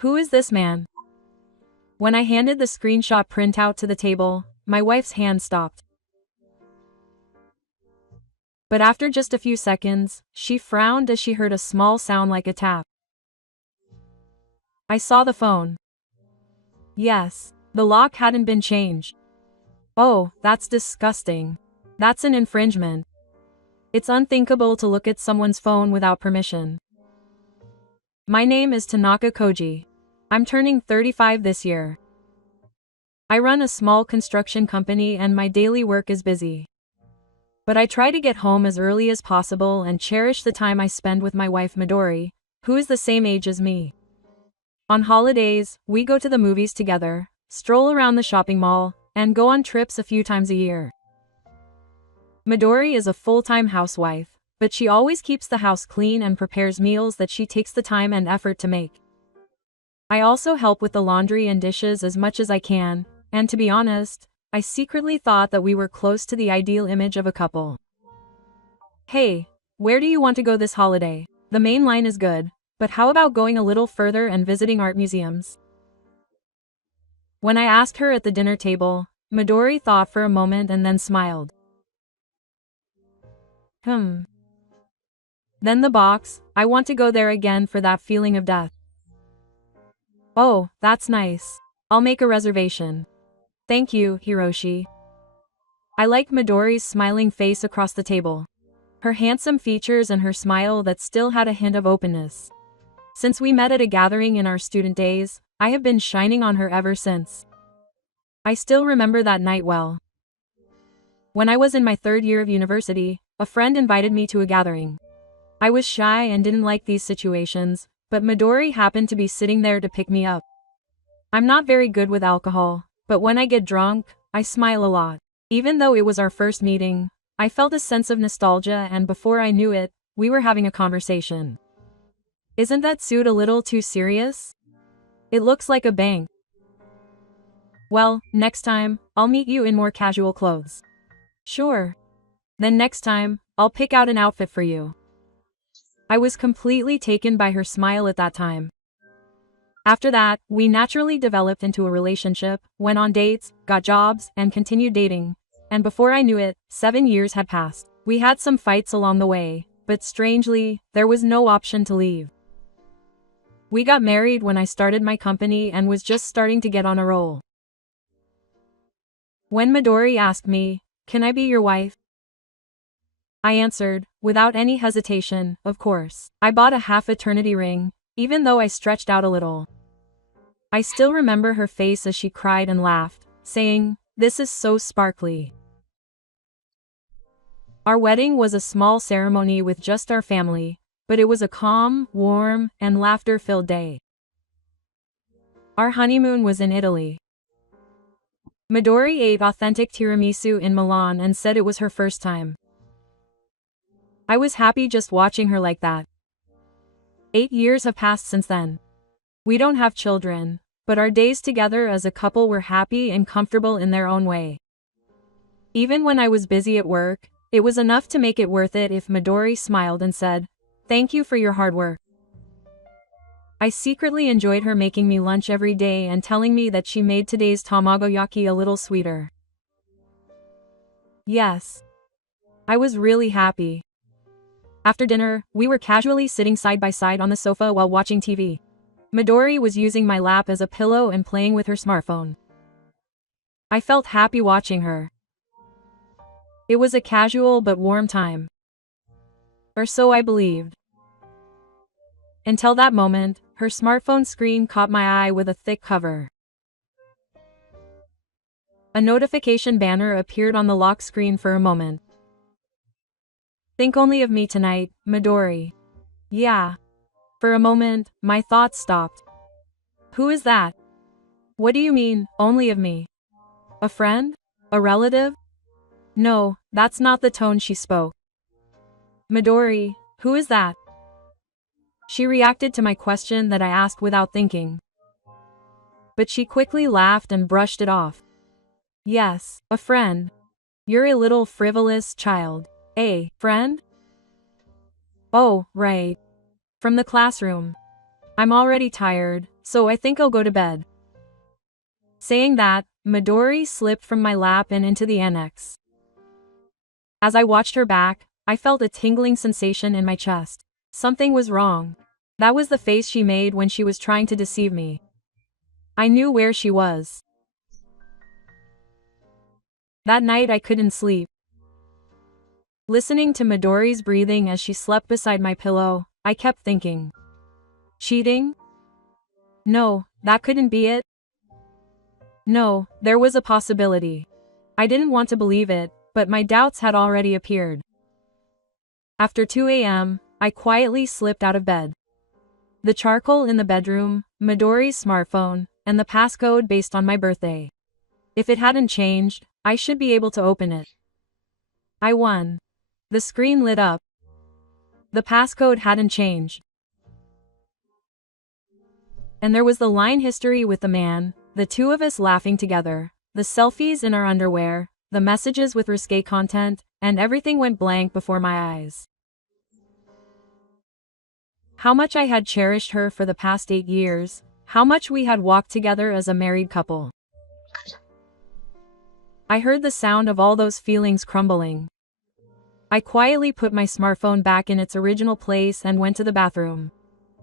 Who is this man? When I handed the screenshot printout to the table, my wife's hand stopped. But after just a few seconds, she frowned as she heard a small sound like a tap. I saw the phone. Yes, the lock hadn't been changed. Oh, that's disgusting. That's an infringement. It's unthinkable to look at someone's phone without permission. My name is Tanaka Koji. I'm turning 35 this year. I run a small construction company and my daily work is busy. But I try to get home as early as possible and cherish the time I spend with my wife Midori, who is the same age as me. On holidays, we go to the movies together, stroll around the shopping mall, and go on trips a few times a year. Midori is a full-time housewife, but she always keeps the house clean and prepares meals that she takes the time and effort to make. I also help with the laundry and dishes as much as I can, and to be honest, I secretly thought that we were close to the ideal image of a couple. Hey, where do you want to go this holiday? The main line is good, but how about going a little further and visiting art museums? When I asked her at the dinner table, Midori thought for a moment and then smiled. Then the box, I want to go there again for that feeling of death. Oh, that's nice. I'll make a reservation. Thank you, Hiroshi. I liked Midori's smiling face across the table. Her handsome features and her smile that still had a hint of openness. Since we met at a gathering in our student days, I have been shining on her ever since. I still remember that night well. When I was in my third year of university, a friend invited me to a gathering. I was shy and didn't like these situations, but Midori happened to be sitting there to pick me up. I'm not very good with alcohol, but when I get drunk, I smile a lot. Even though it was our first meeting, I felt a sense of nostalgia and before I knew it, we were having a conversation. Isn't that suit a little too serious? It looks like a bank. Well, next time, I'll meet you in more casual clothes. Sure. Then next time, I'll pick out an outfit for you. I was completely taken by her smile at that time. After that, we naturally developed into a relationship, went on dates, got jobs, and continued dating. And before I knew it, 7 years had passed. We had some fights along the way, but strangely, there was no option to leave. We got married when I started my company and was just starting to get on a roll. When Midori asked me, "Can I be your wife?" I answered, without any hesitation, of course. I bought a half-eternity ring, even though I stretched out a little. I still remember her face as she cried and laughed, saying, "This is so sparkly." Our wedding was a small ceremony with just our family, but it was a calm, warm, and laughter-filled day. Our honeymoon was in Italy. Midori ate authentic tiramisu in Milan and said it was her first time. I was happy just watching her like that. 8 years have passed since then. We don't have children, but our days together as a couple were happy and comfortable in their own way. Even when I was busy at work, it was enough to make it worth it if Midori smiled and said, "Thank you for your hard work." I secretly enjoyed her making me lunch every day and telling me that she made today's tamagoyaki a little sweeter. Yes. I was really happy. After dinner, we were casually sitting side by side on the sofa while watching TV. Midori was using my lap as a pillow and playing with her smartphone. I felt happy watching her. It was a casual but warm time. Or so I believed. Until that moment, her smartphone screen caught my eye with a thick cover. A notification banner appeared on the lock screen for a moment. "Think only of me tonight, Midori." Yeah. For a moment, my thoughts stopped. Who is that? What do you mean, only of me? A friend? A relative? No, that's not the tone she spoke. Midori, who is that? She reacted to my question that I asked without thinking. But she quickly laughed and brushed it off. Yes, a friend. You're a little frivolous child. A friend? Oh, right. From the classroom. I'm already tired, so I think I'll go to bed. Saying that, Midori slipped from my lap and into the annex. As I watched her back, I felt a tingling sensation in my chest. Something was wrong. That was the face she made when she was trying to deceive me. I knew where she was. That night I couldn't sleep. Listening to Midori's breathing as she slept beside my pillow, I kept thinking. Cheating? No, that couldn't be it. No, there was a possibility. I didn't want to believe it, but my doubts had already appeared. After 2 a.m., I quietly slipped out of bed. The charcoal in the bedroom, Midori's smartphone, and the passcode based on my birthday. If it hadn't changed, I should be able to open it. I won. The screen lit up. The passcode hadn't changed. And there was the line history with the man, the two of us laughing together, the selfies in our underwear, the messages with risque content, and everything went blank before my eyes. How much I had cherished her for the past 8 years, how much we had walked together as a married couple. I heard the sound of all those feelings crumbling. I quietly put my smartphone back in its original place and went to the bathroom.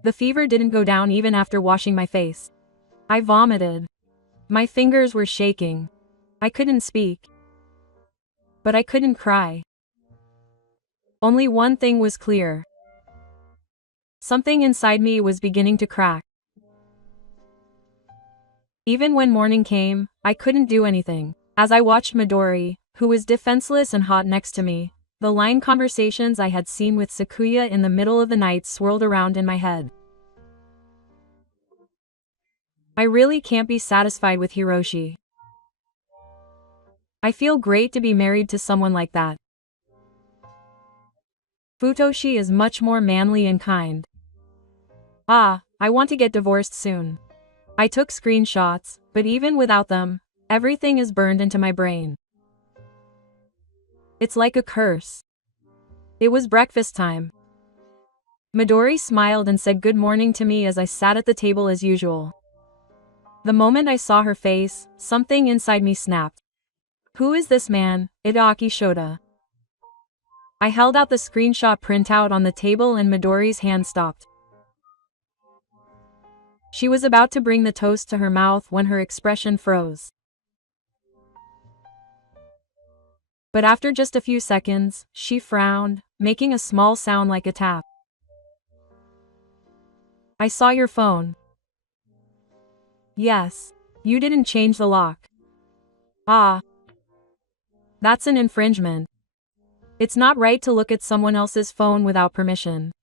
The fever didn't go down even after washing my face. I vomited. My fingers were shaking. I couldn't speak. But I couldn't cry. Only one thing was clear. Something inside me was beginning to crack. Even when morning came, I couldn't do anything. As I watched Midori, who was defenseless and hot next to me, the line conversations I had seen with Sakuya in the middle of the night swirled around in my head. I really can't be satisfied with Hiroshi. I feel great to be married to someone like that. Futoshi is much more manly and kind. I want to get divorced soon. I took screenshots, but even without them, everything is burned into my brain. It's like a curse. It was breakfast time. Midori smiled and said good morning to me as I sat at the table as usual. The moment I saw her face, something inside me snapped. Who is this man, Itaaki Shota? I held out the screenshot printout on the table and Midori's hand stopped. She was about to bring the toast to her mouth when her expression froze. But after just a few seconds, she frowned, making a small sound like a tap. I saw your phone. Yes. You didn't change the lock. That's an infringement. It's not right to look at someone else's phone without permission.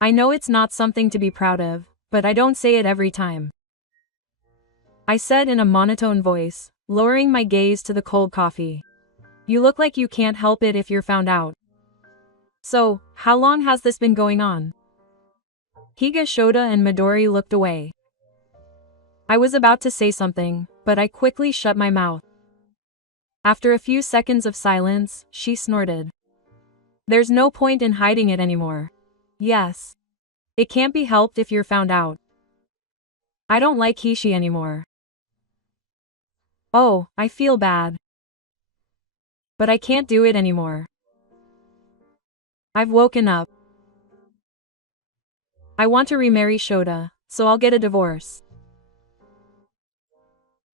I know it's not something to be proud of, but I don't say it every time. I said in a monotone voice, lowering my gaze to the cold coffee. You look like you can't help it if you're found out. So, how long has this been going on? Higa Shota and Midori looked away. I was about to say something, but I quickly shut my mouth. After a few seconds of silence, she snorted. There's no point in hiding it anymore. Yes. It can't be helped if you're found out. I don't like Hishi anymore. Oh, I feel bad. But I can't do it anymore. I've woken up. I want to remarry Shota, so I'll get a divorce.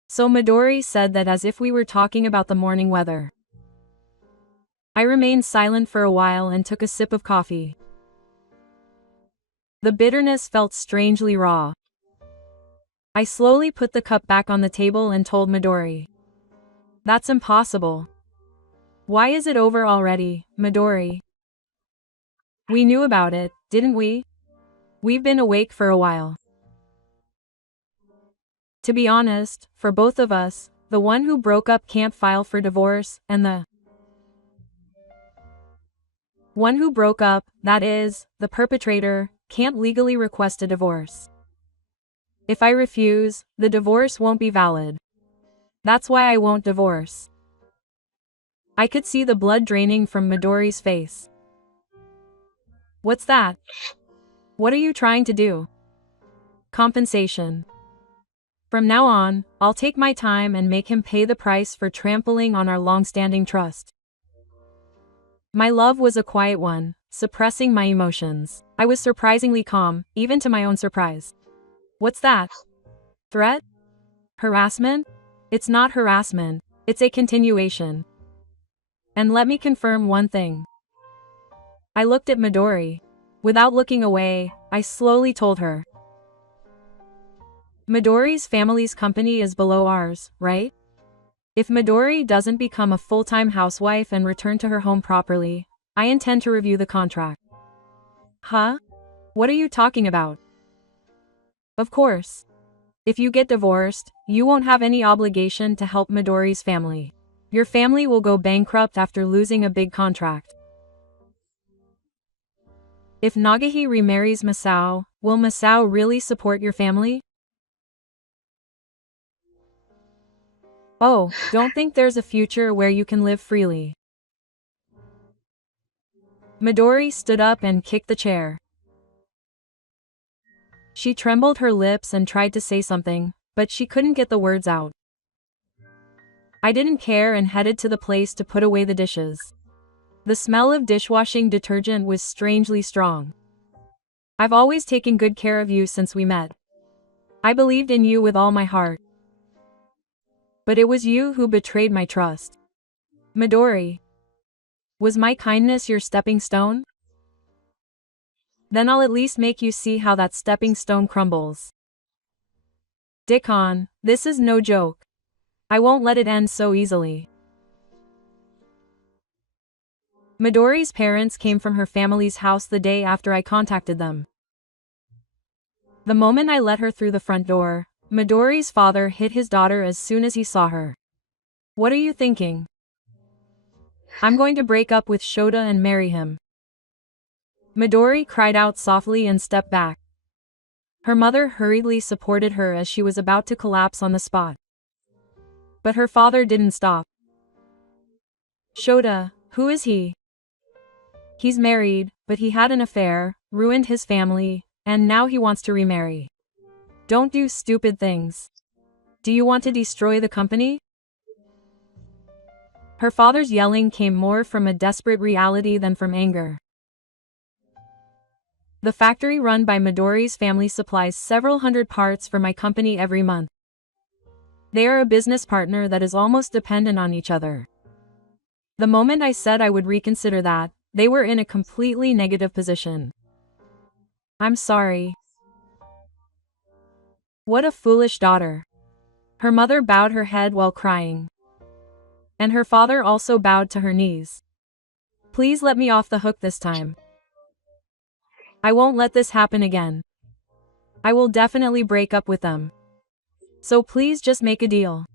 So Midori said that as if we were talking about the morning weather. I remained silent for a while and took a sip of coffee. The bitterness felt strangely raw. I slowly put the cup back on the table and told Midori. That's impossible. Why is it over already, Midori? We knew about it, didn't we? We've been awake for a while. To be honest, for both of us, the one who broke up can't file for divorce, and the one who broke up, that is, the perpetrator, can't legally request a divorce. If I refuse, the divorce won't be valid. That's why I won't divorce. I could see the blood draining from Midori's face. What's that? What are you trying to do? Compensation. From now on, I'll take my time and make him pay the price for trampling on our long-standing trust. My love was a quiet one, suppressing my emotions. I was surprisingly calm, even to my own surprise. What's that? Threat? Harassment? It's not harassment, it's a continuation. And let me confirm one thing. I looked at Midori. Without looking away, I slowly told her. Midori's family's company is below ours, right? If Midori doesn't become a full-time housewife and return to her home properly, I intend to review the contract. Huh? What are you talking about? Of course. If you get divorced, you won't have any obligation to help Midori's family. Your family will go bankrupt after losing a big contract. If Nagahi remarries Masao, will Masao really support your family? Oh, don't think there's a future where you can live freely. Midori stood up and kicked the chair. She trembled her lips and tried to say something, but she couldn't get the words out. I didn't care and headed to the place to put away the dishes. The smell of dishwashing detergent was strangely strong. I've always taken good care of you since we met. I believed in you with all my heart. But it was you who betrayed my trust. Midori. Was my kindness your stepping stone? Then I'll at least make you see how that stepping stone crumbles. Dickon, this is no joke. I won't let it end so easily. Midori's parents came from her family's house the day after I contacted them. The moment I let her through the front door, Midori's father hit his daughter as soon as he saw her. What are you thinking? I'm going to break up with Shota and marry him. Midori cried out softly and stepped back. Her mother hurriedly supported her as she was about to collapse on the spot. But her father didn't stop. Shota, who is he? He's married, but he had an affair, ruined his family, and now he wants to remarry. Don't do stupid things. Do you want to destroy the company? Her father's yelling came more from a desperate reality than from anger. The factory run by Midori's family supplies several hundred parts for my company every month. They are a business partner that is almost dependent on each other. The moment I said I would reconsider that, they were in a completely negative position. I'm sorry. What a foolish daughter. Her mother bowed her head while crying. And her father also bowed to her knees. Please let me off the hook this time. I won't let this happen again. I will definitely break up with them. So please just make a deal.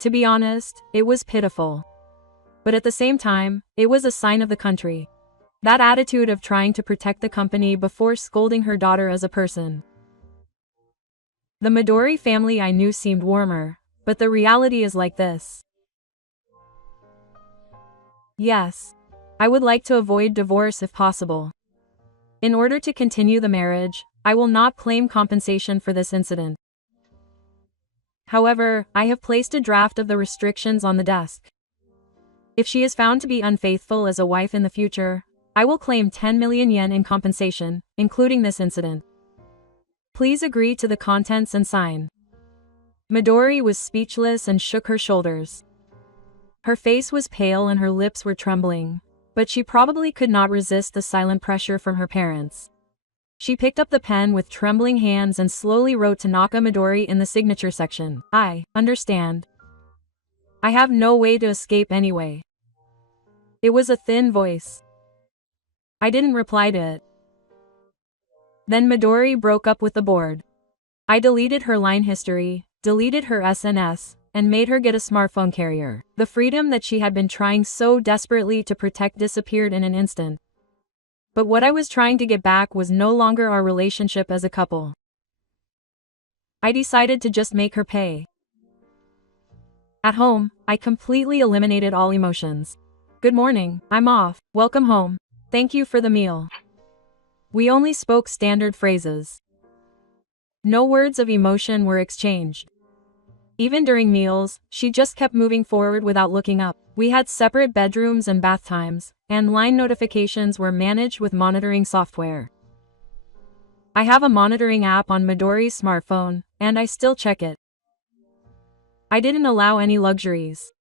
To be honest, it was pitiful. But at the same time, it was a sign of the country. That attitude of trying to protect the company before scolding her daughter as a person. The Midori family I knew seemed warmer, but the reality is like this. Yes. I would like to avoid divorce if possible. In order to continue the marriage, I will not claim compensation for this incident. However, I have placed a draft of the restrictions on the desk. If she is found to be unfaithful as a wife in the future, I will claim 10 million yen in compensation, including this incident. Please agree to the contents and sign. Midori was speechless and shook her shoulders. Her face was pale and her lips were trembling, but she probably could not resist the silent pressure from her parents. She picked up the pen with trembling hands and slowly wrote Tanaka Midori in the signature section. I understand. I have no way to escape anyway. It was a thin voice. I didn't reply to it. Then Midori broke up with the board. I deleted her line history, deleted her SNS, and made her get a smartphone carrier. The freedom that she had been trying so desperately to protect disappeared in an instant. But what I was trying to get back was no longer our relationship as a couple. I decided to just make her pay. At home, I completely eliminated all emotions. Good morning, I'm off, welcome home, thank you for the meal. We only spoke standard phrases. No words of emotion were exchanged. Even during meals, she just kept moving forward without looking up. We had separate bedrooms and bath times, and line notifications were managed with monitoring software. I have a monitoring app on Midori's smartphone, and I still check it. I didn't allow any luxuries.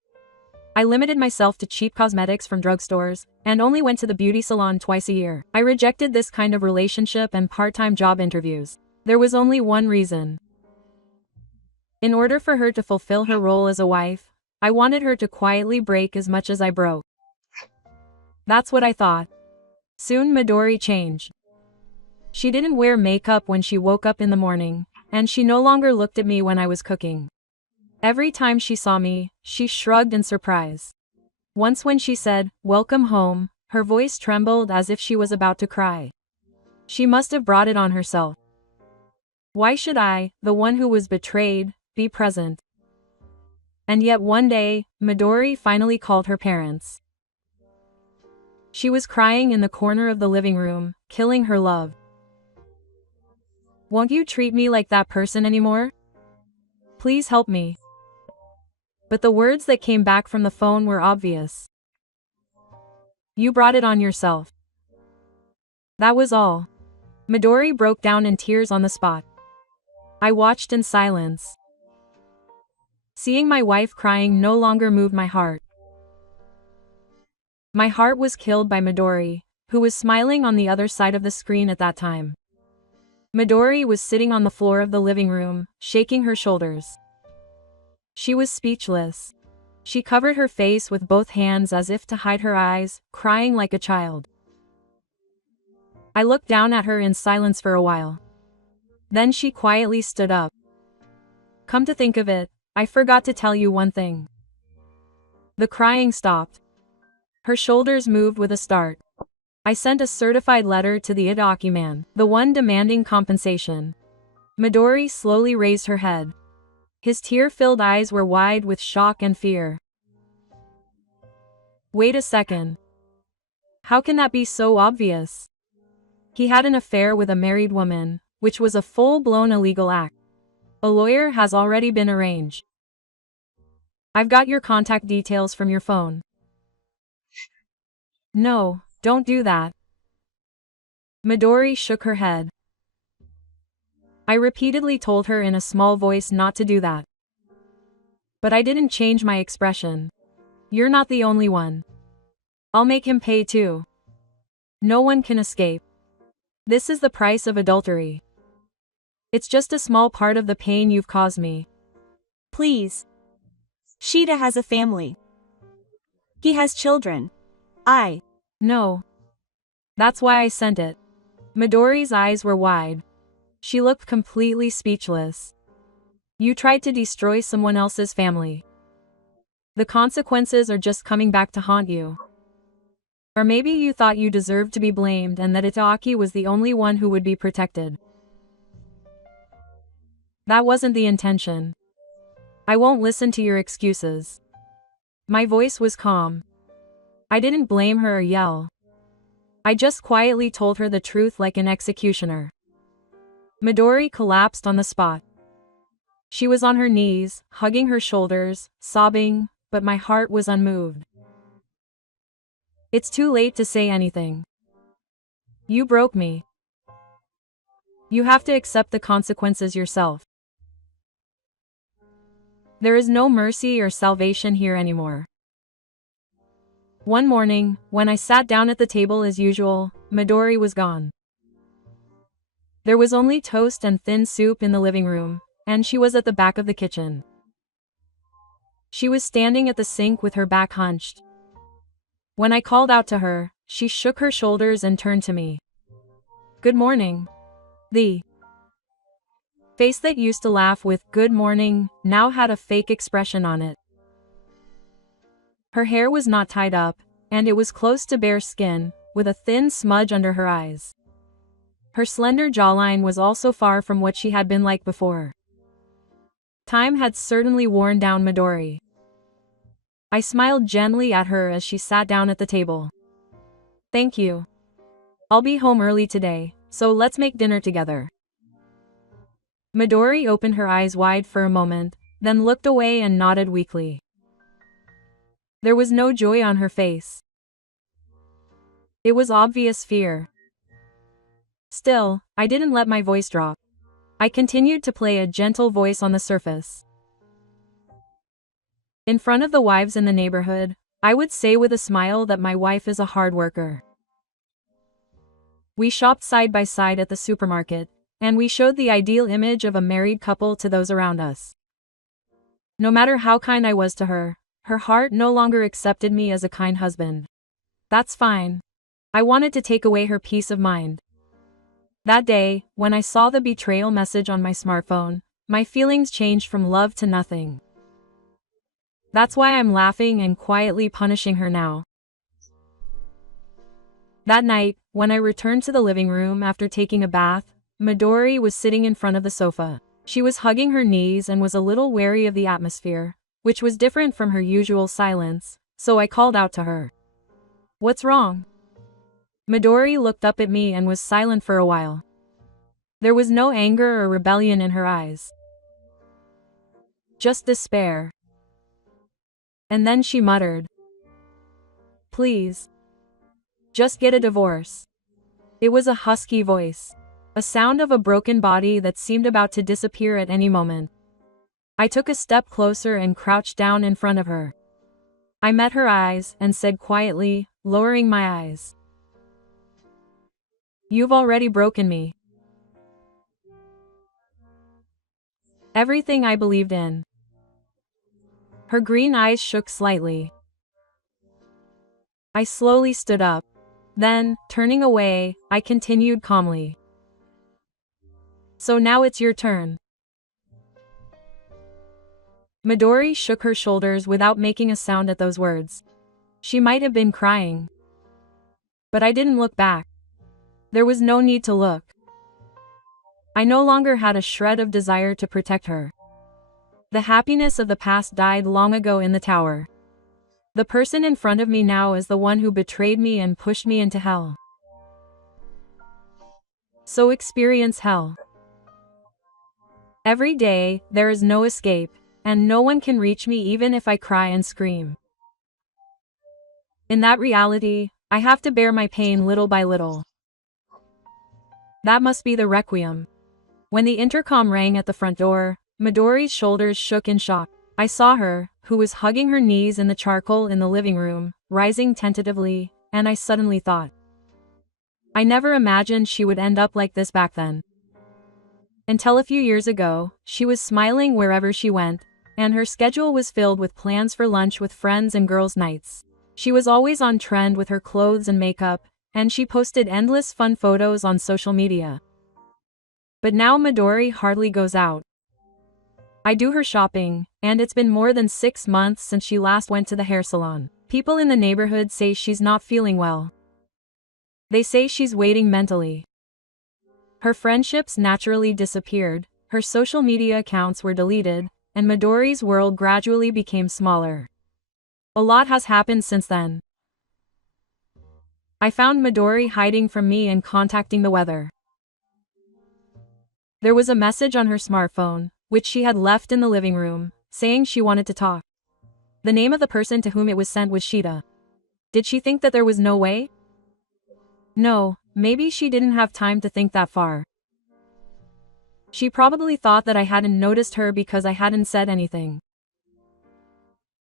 I limited myself to cheap cosmetics from drugstores, and only went to the beauty salon twice a year. I rejected this kind of relationship and part-time job interviews. There was only one reason. In order for her to fulfill her role as a wife, I wanted her to quietly break as much as I broke. That's what I thought. Soon Midori changed. She didn't wear makeup when she woke up in the morning, and she no longer looked at me when I was cooking. Every time she saw me, she shrugged in surprise. Once when she said, "Welcome home," her voice trembled as if she was about to cry. She must have brought it on herself. Why should I, the one who was betrayed, be present? And yet one day, Midori finally called her parents. She was crying in the corner of the living room, killing her love. "Won't you treat me like that person anymore? Please help me." But the words that came back from the phone were obvious. "You brought it on yourself." That was all. Midori broke down in tears on the spot. I watched in silence. Seeing my wife crying no longer moved my heart. My heart was killed by Midori, who was smiling on the other side of the screen at that time. Midori was sitting on the floor of the living room, shaking her shoulders. She was speechless. She covered her face with both hands as if to hide her eyes, crying like a child. I looked down at her in silence for a while. Then she quietly stood up. "Come to think of it, I forgot to tell you one thing." The crying stopped. Her shoulders moved with a start. I sent a certified letter to the Itadaki man, the one demanding compensation. Midori slowly raised her head. His tear-filled eyes were wide with shock and fear. "Wait a second. How can that be so obvious? He had an affair with a married woman, which was a full-blown illegal act. A lawyer has already been arranged. I've got your contact details from your phone." "No, don't do that." Midori shook her head. I repeatedly told her in a small voice not to do that. But I didn't change my expression. "You're not the only one. I'll make him pay too. No one can escape. This is the price of adultery. It's just a small part of the pain you've caused me." Please. Shida has a family. He has children. No. That's why I sent it. Midori's eyes were wide. She looked completely speechless. "You tried to destroy someone else's family. The consequences are just coming back to haunt you. Or maybe you thought you deserved to be blamed and that Itadaki was the only one who would be protected. That wasn't the intention. I won't listen to your excuses." My voice was calm. I didn't blame her or yell. I just quietly told her the truth like an executioner. Midori collapsed on the spot. She was on her knees, hugging her shoulders, sobbing, but my heart was unmoved. "It's too late to say anything. You broke me. You have to accept the consequences yourself. There is no mercy or salvation here anymore." One morning, when I sat down at the table as usual, Midori was gone. There was only toast and thin soup in the living room, and she was at the back of the kitchen. She was standing at the sink with her back hunched. When I called out to her, she shook her shoulders and turned to me. "Good morning." The face that used to laugh with "good morning" now had a fake expression on it. Her hair was not tied up, and it was close to bare skin, with a thin smudge under her eyes. Her slender jawline was also far from what she had been like before. Time had certainly worn down Midori. I smiled gently at her as she sat down at the table. "Thank you. I'll be home early today, so let's make dinner together." Midori opened her eyes wide for a moment, then looked away and nodded weakly. There was no joy on her face. It was obvious fear. Still, I didn't let my voice drop. I continued to play a gentle voice on the surface. In front of the wives in the neighborhood, I would say with a smile that my wife is a hard worker. We shopped side by side at the supermarket, and we showed the ideal image of a married couple to those around us. No matter how kind I was to her, her heart no longer accepted me as a kind husband. That's fine. I wanted to take away her peace of mind. That day, when I saw the betrayal message on my smartphone, my feelings changed from love to nothing. That's why I'm laughing and quietly punishing her now. That night, when I returned to the living room after taking a bath, Midori was sitting in front of the sofa. She was hugging her knees and was a little wary of the atmosphere, which was different from her usual silence, so I called out to her. "What's wrong?" Midori looked up at me and was silent for a while. There was no anger or rebellion in her eyes. Just despair. And then she muttered, "Please. Just get a divorce." It was a husky voice. A sound of a broken body that seemed about to disappear at any moment. I took a step closer and crouched down in front of her. I met her eyes and said quietly, lowering my eyes, "You've already broken me. Everything I believed in." Her green eyes shook slightly. I slowly stood up. Then, turning away, I continued calmly. "So now it's your turn." Midori shook her shoulders without making a sound at those words. She might have been crying. But I didn't look back. There was no need to look. I no longer had a shred of desire to protect her. The happiness of the past died long ago in the tower. The person in front of me now is the one who betrayed me and pushed me into hell. So experience hell. Every day, there is no escape, and no one can reach me even if I cry and scream. In that reality, I have to bear my pain little by little. That must be the requiem. When the intercom rang at the front door, Midori's shoulders shook in shock. I saw her, who was hugging her knees in the charcoal in the living room, rising tentatively, and I suddenly thought, I never imagined she would end up like this back then. Until a few years ago, she was smiling wherever she went, and her schedule was filled with plans for lunch with friends and girls' nights. She was always on trend with her clothes and makeup, and she posted endless fun photos on social media. But now Midori hardly goes out. I do her shopping, and it's been more than 6 months since she last went to the hair salon. People in the neighborhood say she's not feeling well. They say she's waiting mentally. Her friendships naturally disappeared, her social media accounts were deleted, and Midori's world gradually became smaller. A lot has happened since then. I found Midori hiding from me and contacting the weather. There was a message on her smartphone, which she had left in the living room, saying she wanted to talk. The name of the person to whom it was sent was Shida. Did she think that there was no way? No, maybe she didn't have time to think that far. She probably thought that I hadn't noticed her because I hadn't said anything.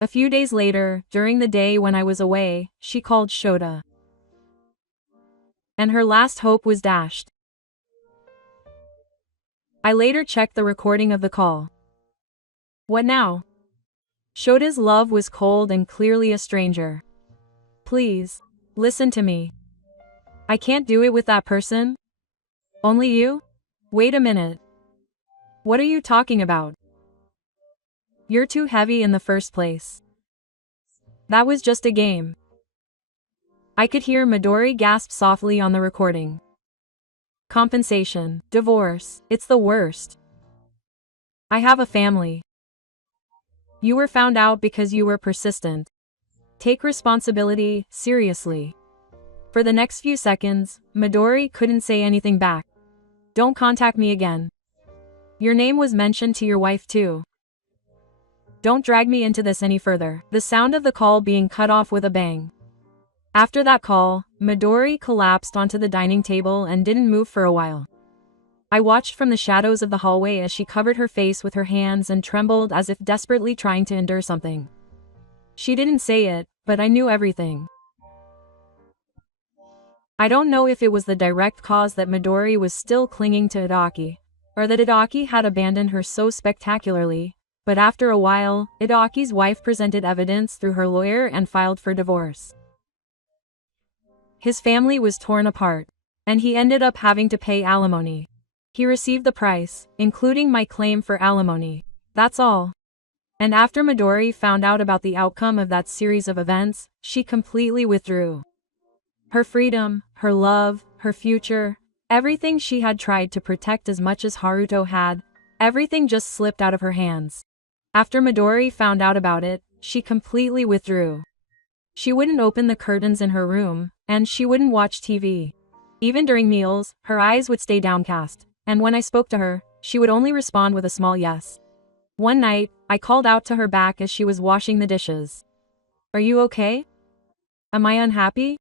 A few days later, during the day when I was away, she called Shota. And her last hope was dashed. I later checked the recording of the call. What now? Shota's love was cold and clearly a stranger. Please, listen to me. I can't do it with that person. Only you? Wait a minute. What are you talking about? You're too heavy in the first place. That was just a game. I could hear Midori gasp softly on the recording. Compensation, divorce, it's the worst. I have a family. You were found out because you were persistent. Take responsibility seriously. For the next few seconds, Midori couldn't say anything back. Don't contact me again. Your name was mentioned to your wife too. Don't drag me into this any further. The sound of the call being cut off with a bang. After that call, Midori collapsed onto the dining table and didn't move for a while. I watched from the shadows of the hallway as she covered her face with her hands and trembled as if desperately trying to endure something. She didn't say it, but I knew everything. I don't know if it was the direct cause that Midori was still clinging to Itachi, or that Itachi had abandoned her so spectacularly, but after a while, Itachi's wife presented evidence through her lawyer and filed for divorce. His family was torn apart, and he ended up having to pay alimony. He received the price, including my claim for alimony. That's all. And after Midori found out about the outcome of that series of events, she completely withdrew. Her freedom, her love, her future, everything she had tried to protect as much as Haruto had, everything just slipped out of her hands. After Midori found out about it, she completely withdrew. She wouldn't open the curtains in her room, and she wouldn't watch TV. Even during meals, her eyes would stay downcast, and when I spoke to her, she would only respond with a small yes. One night, I called out to her back as she was washing the dishes. Are you okay? Am I unhappy?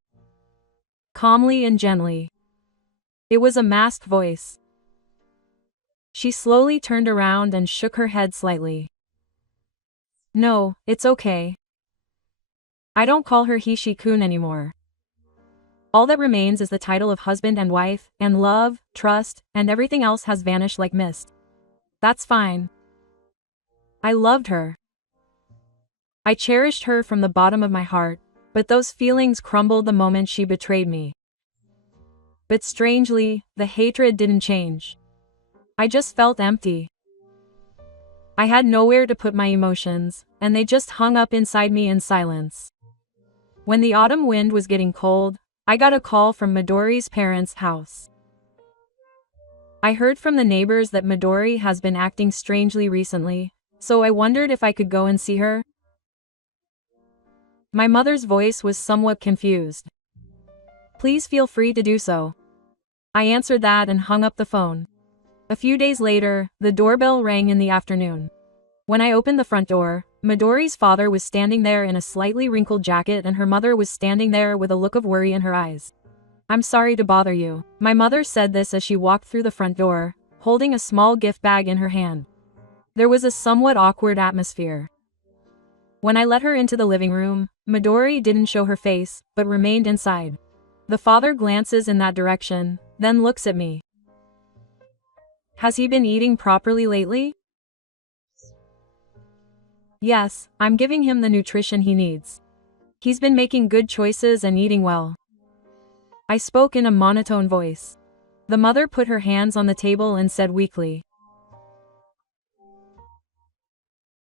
Calmly and gently. It was a masked voice. She slowly turned around and shook her head slightly. No, it's okay. I don't call her Hishi-kun anymore. All that remains is the title of husband and wife, and love, trust, and everything else has vanished like mist. That's fine. I loved her. I cherished her from the bottom of my heart, but those feelings crumbled the moment she betrayed me. But strangely, the hatred didn't change. I just felt empty. I had nowhere to put my emotions, and they just hung up inside me in silence. When the autumn wind was getting cold, I got a call from Midori's parents' house. I heard from the neighbors that Midori has been acting strangely recently, so I wondered if I could go and see her. My mother's voice was somewhat confused. Please feel free to do so. I answered that and hung up the phone. A few days later, the doorbell rang in the afternoon. When I opened the front door, Midori's father was standing there in a slightly wrinkled jacket and her mother was standing there with a look of worry in her eyes. I'm sorry to bother you. My mother said this as she walked through the front door, holding a small gift bag in her hand. There was a somewhat awkward atmosphere. When I let her into the living room, Midori didn't show her face, but remained inside. The father glances in that direction, then looks at me. Has he been eating properly lately? Yes, I'm giving him the nutrition he needs. He's been making good choices and eating well. I spoke in a monotone voice. The mother put her hands on the table and said weakly.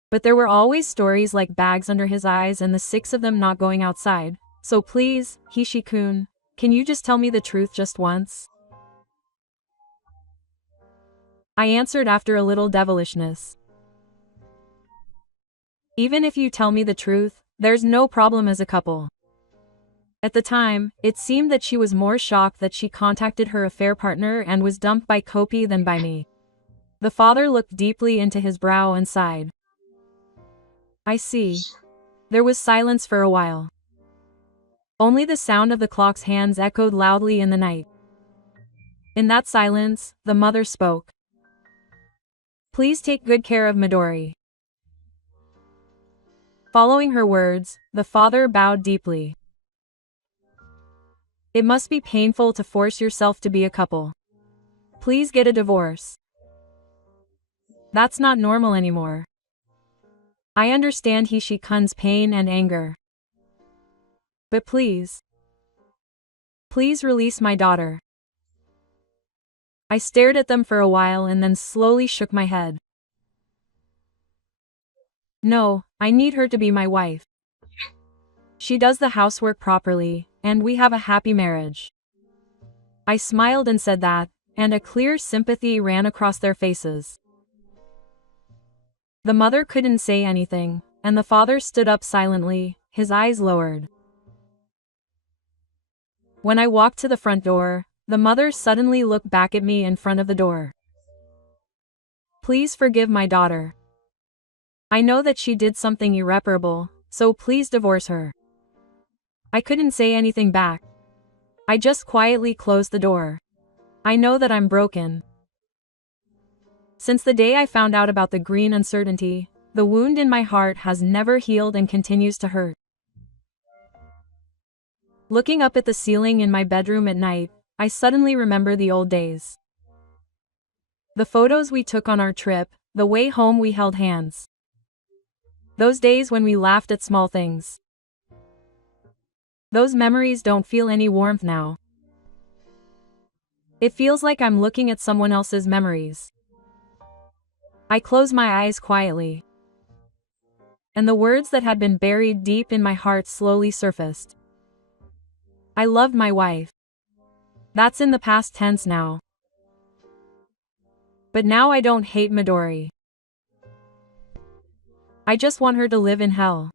But there were always stories like bags under his eyes and the 6 of them not going outside, so please, Hishi-kun, can you just tell me the truth just once? I answered after a little devilishness. Even if you tell me the truth, there's no problem as a couple. At the time, it seemed that she was more shocked that she contacted her affair partner and was dumped by Kopi than by me. The father looked deeply into his brow and sighed. I see. There was silence for a while. Only the sound of the clock's hands echoed loudly in the night. In that silence, the mother spoke. Please take good care of Midori. Following her words, the father bowed deeply. It must be painful to force yourself to be a couple. Please get a divorce. That's not normal anymore. I understand Hishi-kun's pain and anger. But please release my daughter. I stared at them for a while and then slowly shook my head. No, I need her to be my wife. She does the housework properly, and we have a happy marriage. I smiled and said that, and a clear sympathy ran across their faces. The mother couldn't say anything, and the father stood up silently, his eyes lowered. When I walked to the front door, the mother suddenly looked back at me in front of the door. Please forgive my daughter. I know that she did something irreparable, so please divorce her. I couldn't say anything back. I just quietly closed the door. I know that I'm broken. Since the day I found out about the green uncertainty, the wound in my heart has never healed and continues to hurt. Looking up at the ceiling in my bedroom at night, I suddenly remember the old days. The photos we took on our trip, the way home we held hands. Those days when we laughed at small things. Those memories don't feel any warmth now. It feels like I'm looking at someone else's memories. I close my eyes quietly. And the words that had been buried deep in my heart slowly surfaced. I loved my wife. That's in the past tense now. But now I don't hate Midori. I just want her to live in hell.